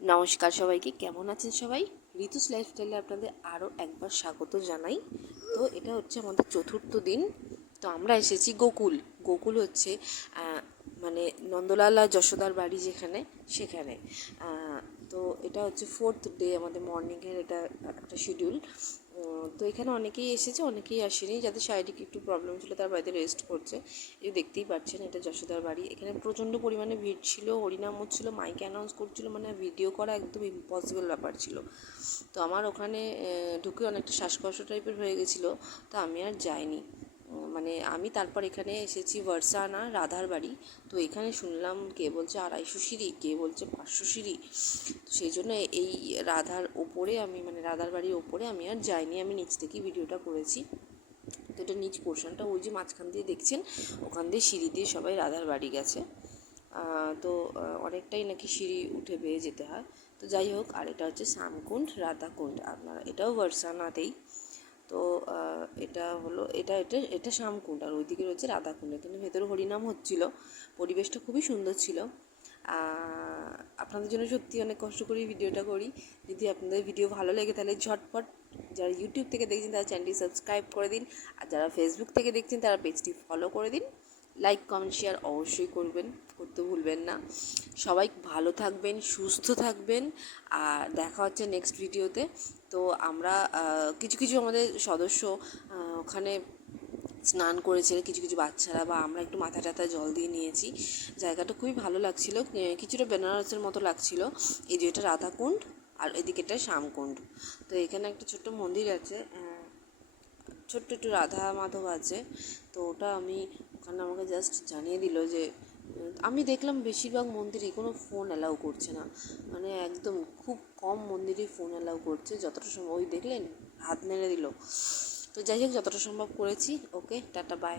নমস্কার সবাইকে, কেমন আছেন সবাই? ঋতুস লাইফস্টাইলে আপনাদের আরও একবার স্বাগত জানাই। তো এটা হচ্ছে আমাদের চতুর্থ দিন। তো আমরা এসেছি গোকুল। গোকুল হচ্ছে মানে নন্দলাল আর যশোদার বাড়ি যেখানে, সেখানে। তো এটা হচ্ছে 4th ডে আমাদের মর্নিংয়ের, এটা একটা শিডিউল। তো এখানে অনেকেই এসেছে, অনেকেই আসেনি। যাদের শারীরিক একটু প্রবলেম ছিল তার বাড়িতে রেস্ট করছে। এই দেখতেই পাচ্ছেন, এটা যশোদার বাড়ি। এখানে প্রচণ্ড পরিমাণে ভিড় ছিল, হরিনাম হচ্ছিলো, মাইক অ্যানাউন্স করছিল, মানে ভিডিও করা একদম ইম্পসিবল ব্যাপার ছিল। তো আমার ওখানে ঢুকে অনেকটা শ্বাসকষ্ট টাইপের হয়ে গেছিলো, তো আমি আর যাইনি। মানে আমি তারপর এখানে এসেছি ভার্সানা, রাধার বাড়ি। তো এখানে শুনলাম কে বলছে 250 সিঁড়ি, কে বলছে 500 সিঁড়ি। তো সেই জন্য এই রাধার ওপরে আমি, মানে রাধার বাড়ির ওপরে আমি আর যাইনি, আমি নিচ থেকেই ভিডিওটা করেছি। তো এটা নিচ পোর্শনটা ওই যে মাঝখান দিয়ে দেখছেন, ওখান দিয়ে সিঁড়ি দিয়ে সবাই রাধার বাড়ি গেছে। তো অনেকটাই নাকি সিঁড়ি উঠে বেয়ে যেতে হয়। তো যাই হোক, আর এটা হচ্ছে শ্যামকুণ্ড, রাধাকুণ্ড, আপনারা এটাও ভার্সানাতেই। তো এটা হলো এটা এটা এটা শ্যামকুণ্ড, আর ওইদিকে রয়েছে রাধাকুণ্ড। কিন্তু ভেতরে হরিনাম হচ্ছিল, পরিবেশটা খুবই সুন্দর ছিল। আপনাদের জন্য সত্যি অনেক কষ্ট করি ভিডিওটা করি। যদি আপনাদের ভিডিও ভালো লাগে তাহলে ঝটপট, যারা ইউটিউব থেকে দেখছেন তারা চ্যানেলটি সাবস্ক্রাইব করে দিন, আর যারা ফেসবুক থেকে দেখছেন তারা পেজটি ফলো করে দিন। লাইক, কমেন্ট, শেয়ার অবশ্যই করতে ভুলবেন না। সবাই ভালো থাকবেন, সুস্থ থাকবেন, আর দেখা হচ্ছে নেক্সট ভিডিওতে। তো আমরা কিছু কিছু আমাদের সদস্য ওখানে স্নান করেছে, কিছু কিছু বাচ্চারা, বা আমরা একটু মাথা টাথা জল দিয়ে নিয়েছি। জায়গাটা খুবই ভালো লাগছিল, কিছুটা বেনারসের মতো লাগছিল। এই যে এটা রাধাকুণ্ড, আর এদিকে এটা শ্যামকুণ্ড। তো এখানে একটা ছোট্ট মন্দির আছে, ছোট্ট একটু রাধা মাধব আছে। তো ওটা আমি ওখানে আমাকে জাস্ট জানিয়ে দিল যে, আমি দেখলাম বেশিরভাগ মন্দিরেই কোনো ফোন অ্যালাউ করছে না, মানে একদম খুব কম মন্দিরেই ফোন অ্যালাউ করছে। যতটা সম্ভব, ওই দেখলেন হাত নেড়ে দিল। তো যাই হোক, যতটা সম্ভব করেছি। ওকে, টাটা, বাই।